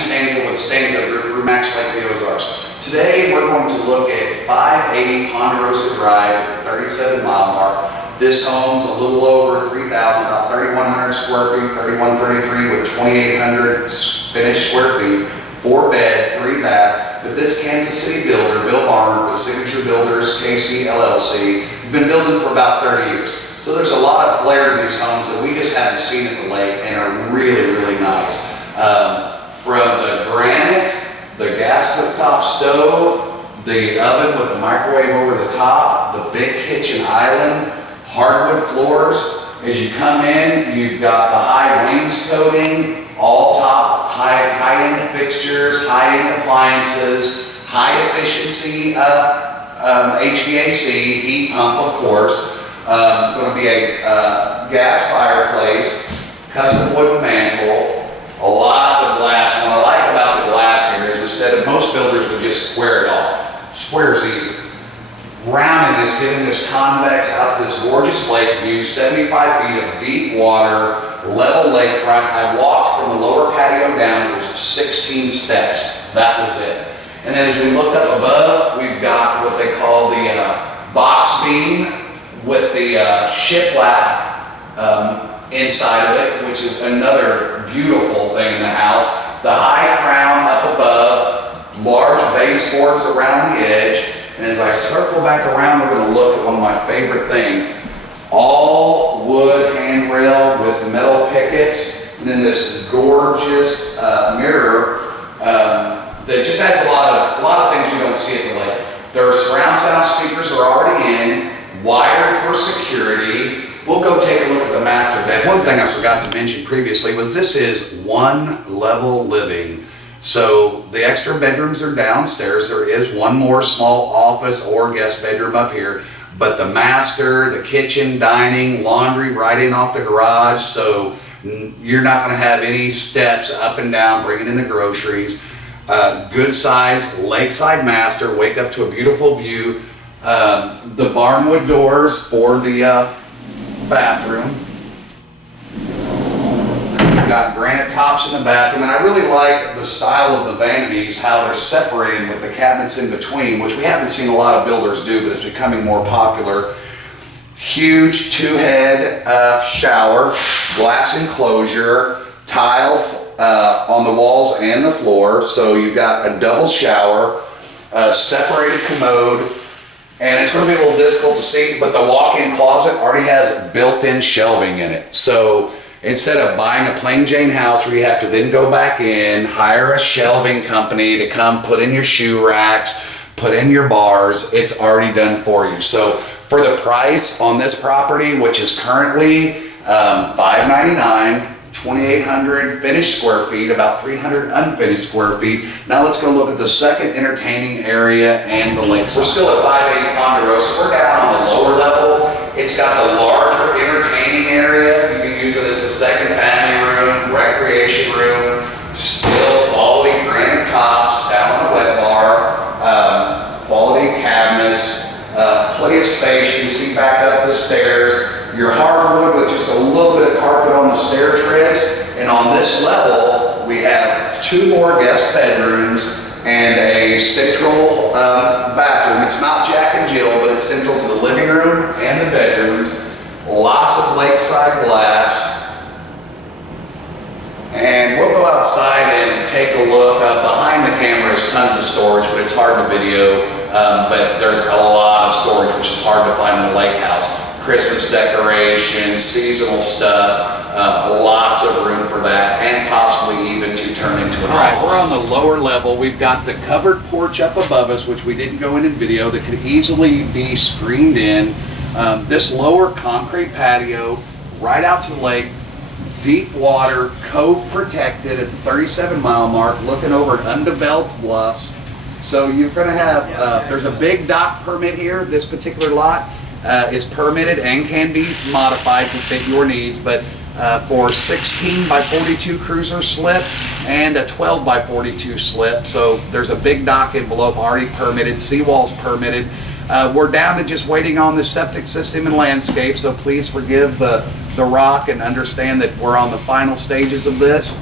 Stanfield with Stanfield Group, Remax Lake the Ozarks. Today we're going to look at 580 Ponderosa Drive at the 37-mile mark. This home's a little over 3,000, about 3,100 square feet, 3,133 with 2,800 finished square feet, 4 bed, 3 bath. But this Kansas City builder, Bill Barnard with Signature Builders KC LLC, has been building for about 30 years. So there's a lot of flair to these homes that we just haven't seen at the lake and are really, really nice. From the granite, the gas cooktop stove, the oven with the microwave over the top, the big kitchen island, hardwood floors. As you come in, you've got the high wainscoting, all top high-end fixtures, high-end appliances, high efficiency HVAC, heat pump of course. Going to be a gas fireplace, custom wooden mantle, lots of glass. And what I like about the glass here is instead of most builders would just square it off. Square is easy. Rounding this, giving this convex out to this gorgeous lake view, 75 feet of deep water, level lakefront. I walked from the lower patio down, it was 16 steps. That was it. And then as we looked up above, we've got what they call the box beam with the shiplap inside of it, which is another beautiful thing in the house. The high crown up above, large baseboards around the edge. And as I circle back around, we're going to look at one of my favorite things. All wood handrail with metal pickets, and then this gorgeous mirror that just adds a lot of things we don't see at the lake. Their surround sound speakers are already in, wired for security. We'll go take a look at the master bed. One thing I forgot to mention previously was this is one level living. So the extra bedrooms are downstairs. There is one more small office or guest bedroom up here, but the master, the kitchen, dining, laundry right in off the garage. So you're not going to have any steps up and down bringing in the groceries. Good size lakeside master, wake up to a beautiful view. The barnwood doors for the bathroom. We've got granite tops in the bathroom, and I really like the style of the vanities, how they're separated with the cabinets in between, which we haven't seen a lot of builders do, but it's becoming more popular. Huge 2-head shower, glass enclosure, tile on the walls and the floor, so you've got a double shower, separated commode. And it's going to be a little difficult to see, but the walk-in closet already has built-in shelving in it. So instead of buying a plain Jane house where you have to then go back in, hire a shelving company to come put in your shoe racks, put in your bars, it's already done for you. So for the price on this property, which is currently $599, 2,800 finished square feet, about 300 unfinished square feet. Now let's go look at the second entertaining area and the lakes. We're still at 580 Ponderosa. We're down on the lower level. It's got the larger entertaining area. You can use it as a second family room, recreation room. Still quality granite tops down on the wet bar. Quality cabinets. Plenty of space. You can see back up the stairs. Your hardwood with just a little bit of carpet on the stair treads. And on this level, we have 2 more guest bedrooms and a central bathroom. It's not Jack and Jill, but it's central to the living room and the bedrooms. Lots of lakeside glass. And we'll go outside and take a look. Behind the camera is tons of storage, but it's hard to video. But there's a lot of storage, which is hard to find in a lake house. Christmas decorations, seasonal stuff, lots of room for that, and possibly even to turn into an office. We're on the lower level. We've got the covered porch up above us, which we didn't go in video, that could easily be screened in. This lower concrete patio, right out to the lake, deep water, cove protected at the 37-mile mark, looking over at undeveloped bluffs. So you're going to have, there's a big dock permit here. This particular lot is permitted and can be modified to fit your needs, but for 16 by 42 cruiser slip and a 12 by 42 slip. So there's a big dock envelope already permitted, seawalls permitted. We're down to just waiting on the septic system and landscape, so please forgive the rock and understand that we're on the final stages of this.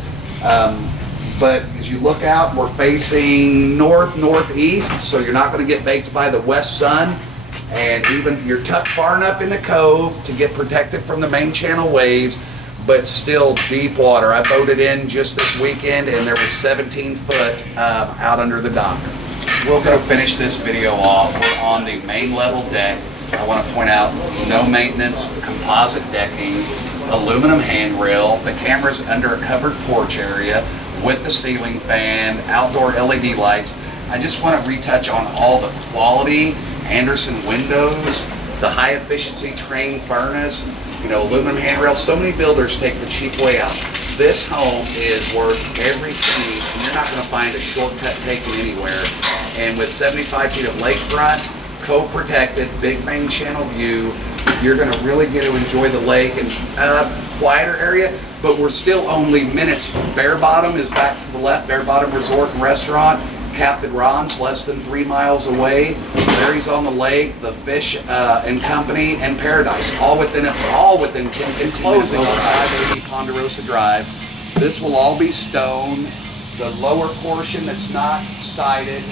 But as you look out, we're facing northeast, so you're not going to get baked by the west sun. And even you're tucked far enough in the cove to get protected from the main channel waves, but still deep water. I boated in just this weekend and there was 17 foot out under the dock. We'll go finish this video off. We're on the main level deck. I want to point out no maintenance, composite decking, aluminum handrail. The camera's under a covered porch area with the ceiling fan, outdoor LED lights. I just want to retouch on all the quality Anderson windows, the high efficiency train furnace, you know, aluminum handrail. So many builders take the cheap way out. This home is worth every penny, and you're not going to find a shortcut taken anywhere. And with 75 feet of lakefront, cove protected, big main channel view, you're going to really get to enjoy the lake and quieter area. But we're still only minutes from Bear Bottom is back to the left. Bear Bottom Resort and Restaurant. Captain Ron's less than 3 miles away. Larry's on the lake, the Fish and Company, and Paradise, all within 10 enclosed over 580 Ponderosa Drive. This will all be stone. The lower portion that's not sided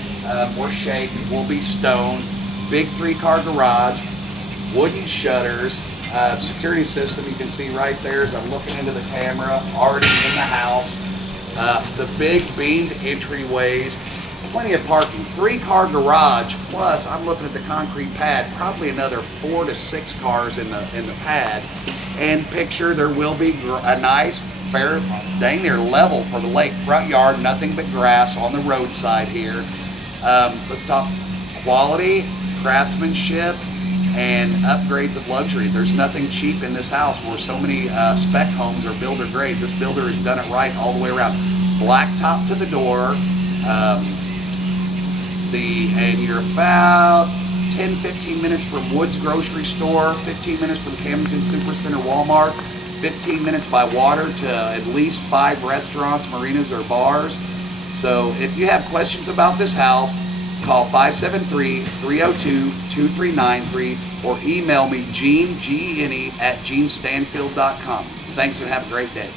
or shaped will be stone. Big 3-car garage, wooden shutters, security system you can see right there as I'm looking into the camera, already in the house. The big beamed entryways. Plenty of parking, 3-car garage, plus I'm looking at the concrete pad, probably another 4 to 6 cars in the pad. And picture there will be a nice, fair, dang near level for the lake. Front yard, nothing but grass on the roadside here. But top quality, craftsmanship, and upgrades of luxury. There's nothing cheap in this house where so many spec homes are builder grade. This builder has done it right all the way around. Blacktop to the door. And you're about 10-15 minutes from Woods grocery store, 15 minutes from Camden Supercenter Walmart, 15 minutes by water to at least 5 restaurants, marinas, or bars. So if you have questions about this house, call 573-302-2393 or email me Gene, G-E-N-E, @GeneStanfield.com. Thanks and have a great day.